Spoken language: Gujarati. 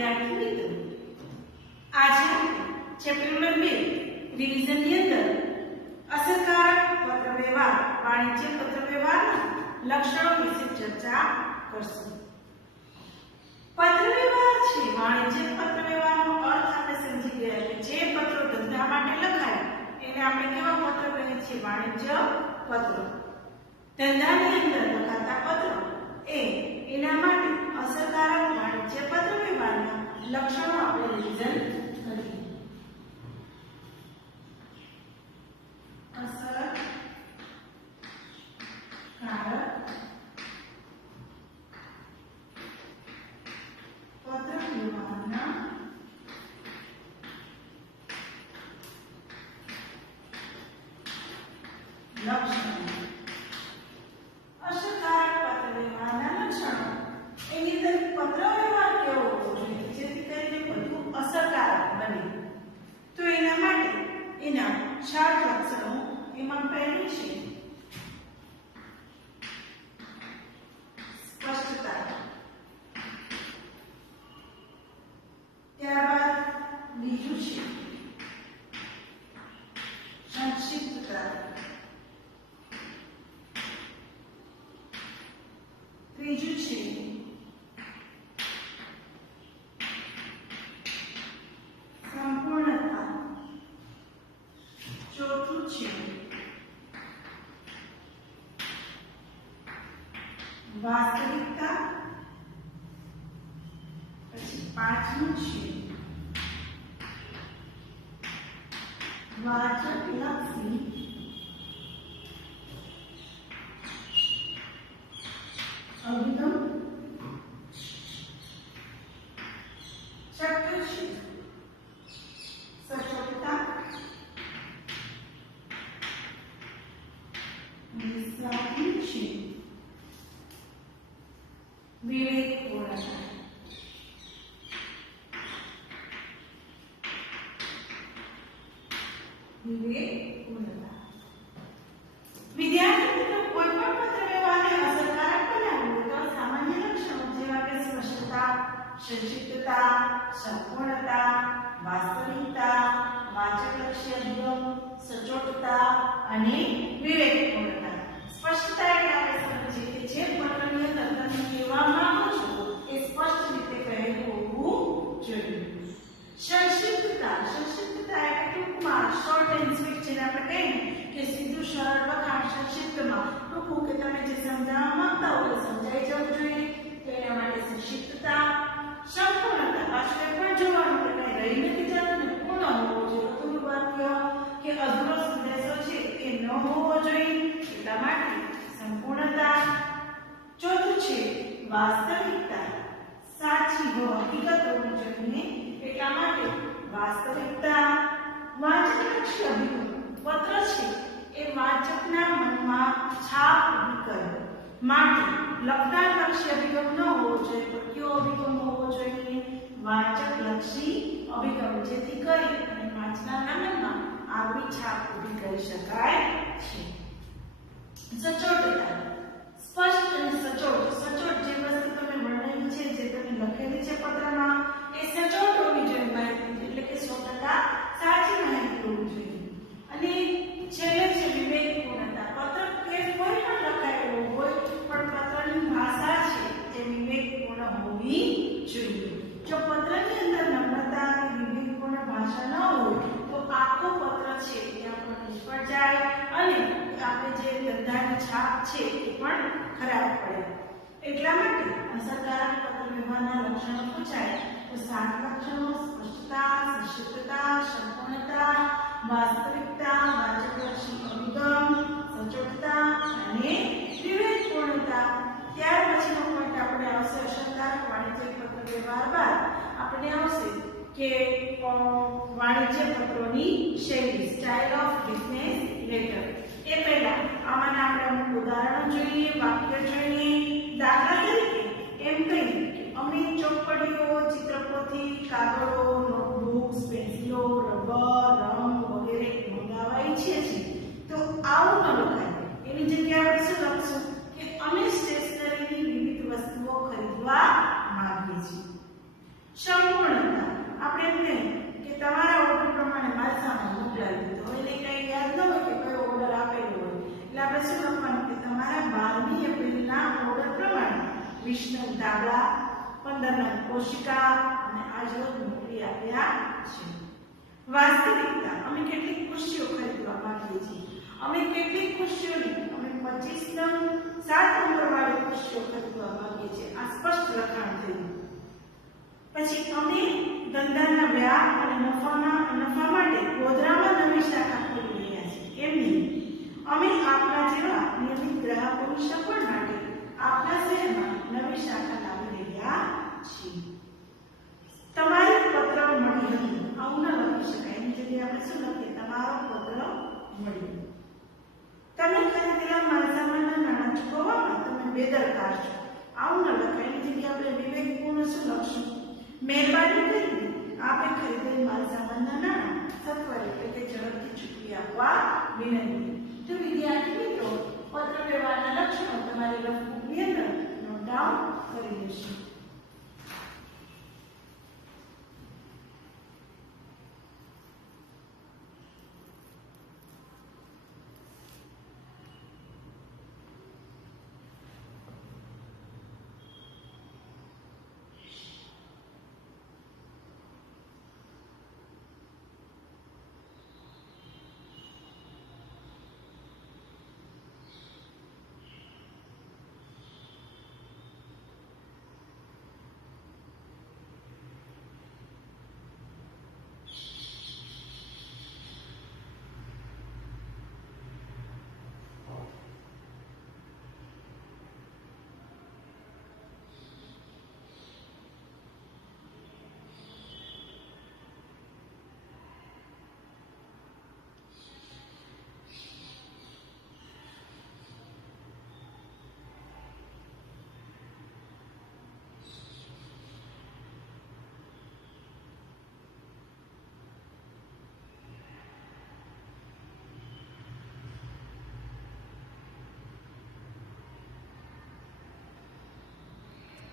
વિદ્યાર્થી મિત્રો, આજે ચેપ્ટર નંબર 2 રિવિઝન ની અંદર અસરકારક પત્રવ્યવહાર વાણિજ્ય પત્રવ્યવહારના લક્ષણો વિશે ચર્ચા કરશું. પત્રવ્યવહાર છે વાણિજ્ય પત્રવ્યવહારનો અર્થ આપણે સમજી ગયા કે જે પત્રો ધંધા માટે લખાય એને આપણે કેવા પત્ર કહીએ છીએ? વાણિજ્ય પત્રો. ધંધાની અંદર લખાતા પત્રો એના માટે અસરકારક વાણિજ્ય પત્રવ્યવહારના લક્ષણો આપણે રિવિઝન કરીએ. અસરકારક પત્રવ્યવહારના લક્ષણો. અસરકારક પત્રવ્યવહારના લક્ષણો એની અંદર પત્રવ્યવહાર કેવો હોવો જોઈએ જેથી કરીને બધું અસરકારક બને. તો એના માટે એના 4 લક્ષણો. એમાં પહેલું છે સ્પષ્ટતા, ત્યારબાદ બીજું છે સંક્ષિપ્તતા, ત્રીજું છે સંપૂર્ણતા, ચોથું છે વાસ્તવિકતા, પછી પાંચમું છે વાચકલક્ષી અભિગમ, છઠ્ઠું છે સચોટતા, સાતમું છે વિવેકપૂર્ણતા. વિદ્યાર્થી મિત્રો, કોઈ પણ પત્રવ્યવહારને અસરકારક બનાવવું તો સામાન્ય લક્ષણો જેવા કે સ્પષ્ટતા, સંક્ષિપ્તતા, સંપૂર્ણતા, વાસ્તવિકતા, વાચકલક્ષી અભિગમ, સચોટતા અને વિવેકપૂર્ણતા. સ્પષ્ટતા એટલે આપણે સમજીએ કે જે પત્રની અંદર તમે કહેવા માંગો છો એ સ્પષ્ટ રીતે કહેલું હોવું જોઈએ. સંક્ષિપ્તતા એટલે ટૂંકમાં, શોર્ટ એન્ડ સ્વીટ જેને આપણે કહીએ કે સીધું સરળ લખાણ સંક્ષિપ્તમાં ટૂંકું કે તમે જે સમજાવવા માંગતા હો એ સમજાઈ જવું જોઈએ. તો એના માટે સંક્ષિપ્તતા. સંપૂર્ણતા પાછળ પણ જોવાનું કે કઈ રહી નથી જતું ને પૂર્ણ હોવું જોઈએ. અધૂરું વાક્ય કે અધૂરો સંદેશો છે એ ન હોવો જોઈએ, એટલા માટે સંપૂર્ણતા. ચોથું છે વાસ્તવિકતા. સાચી હકીકતો મુજબની, એટલા માટે વાસ્તવિકતા. વાચકલક્ષી અભિગમ. પત્ર છે એ વાચકના મનમાં છાપ ઊભી કરે માટે લખનારલક્ષી અભિગમ ન હોવો જોઈએ, પણ કયો અભિગમ હોવો જોઈએ? વાચકલક્ષી અભિગમ, જેથી કરી અને વાંચનારના મનમાં આગવી છાપ ઊભી કરી શકાય છે. સચોટતા. સ્પષ્ટ અને સચોટ. સચોટ જે વસ્તુ તમે વર્ણવી છે, જે તમે લખેલી છે પત્રમાં, એ સચોટ હોવી જોઈએ માહિતી, એટલે કે 100% સાચી માહિતી હોવી જોઈએ. અને છેલ્લે છે વિવેકપૂર્ણતા. પત્ર કે કોઈ પણ લખાયેલું હોય પણ પત્રની ભાષા છે એ વિવેકપૂર્ણ હોવી જોઈએ. જો પત્રની અંદર નમ્રતા કે વિવેકપૂર્ણ ભાષા ન હોય તો આખું પત્ર છે એ આપણને નિષ્ફળ જાય અને આપણે જે ધંધાની છાપ છે એ પણ ખરાબ પડે. એટલા માટે અસરકારક પત્રવ્યવહારના લક્ષણો પૂછાય તો 7 લક્ષણો: સ્પષ્ટતા, સંક્ષિપ્તતા, સંપૂર્ણતા, વાસ્તવિકતા, વાચકલક્ષી અભિગમ, સચોટતા અને વિવેકપૂર્ણતા. ત્યાર પછીનો પોઈન્ટ આપણે આવશે અસરકારક વાણિજ્ય પત્રવ્યવહાર બાદ આપણે આવશે કે વાણિજ્ય પત્રોની શૈલી, સ્ટાઇલ ઓફ બિઝનેસ લેટર. એ પહેલા આમાંના આપણે અમુક ઉદાહરણો જોઈએ, વાક્ય જોઈએ. દાખલા તરીકે એમ કહીએ કે અમે ચોપડીઓ, ચિત્રપોથી, કાગળો, નોટબુક્સ, પેન્સિલો, રબર, રંગ વગેરે મંગાવવા ઈચ્છીએ છીએ. તો આવું ન લખાય. એની જગ્યાએ આપણે શું લખશું કે અમે સ્ટેશનરીની વિવિધ વસ્તુઓ ખરીદવા માંગીએ છીએ. 20 દાખલા, 15 કોશિકા અને આજ રોજ મોકલી આપ્યા છે. વાસ્તવિકતા અમે કેટલીક ખુશીઓ ખરીદવા માંગીએ છીએ. અમે કેટલીક ખુશીઓની અમે 25 નંગ 7 નંબર વાળી ખુશીઓ ખરીદવા માંગીએ છીએ. આ સ્પષ્ટ લખાણ થયું. પછી અમે ધંધાના વ્યાપ અને નફા માટે ગોધરામાં નવી શાખા ખોલી રહ્યા છીએ. એમ નહીં, અમે આપના જેવા નિયમિત ગ્રાહકોની સગવડ માટે આપના શહેરમાં નવી શાખા લાવી રહ્યા છીએ. તમારી પત્ર મળી હતી. આવું ન લખી શકાય. એની જગ્યાએ આપણે શું લખીએ? તમારો પત્ર મળ્યો. તમે ખરીદેલા માલસામાનના નાણાં ચૂકવવામાં તમે બેદરકાર છો. આવું ન લખાય. એની જગ્યાએ આપણે વિવેકપૂર્ણ શું લખશું? મહેરબાની કરીને આપે ખરીદેલ માલસામાનના નાણાં સત્વરે એટલે કે ઝડપથી ચૂકવી આપવા વિનંતી. તો વિદ્યાર્થી મિત્રો, પત્ર વ્યવહારના લક્ષણો તમારી લખવાની અંદર નોટ ડાઉન કરી લેશો.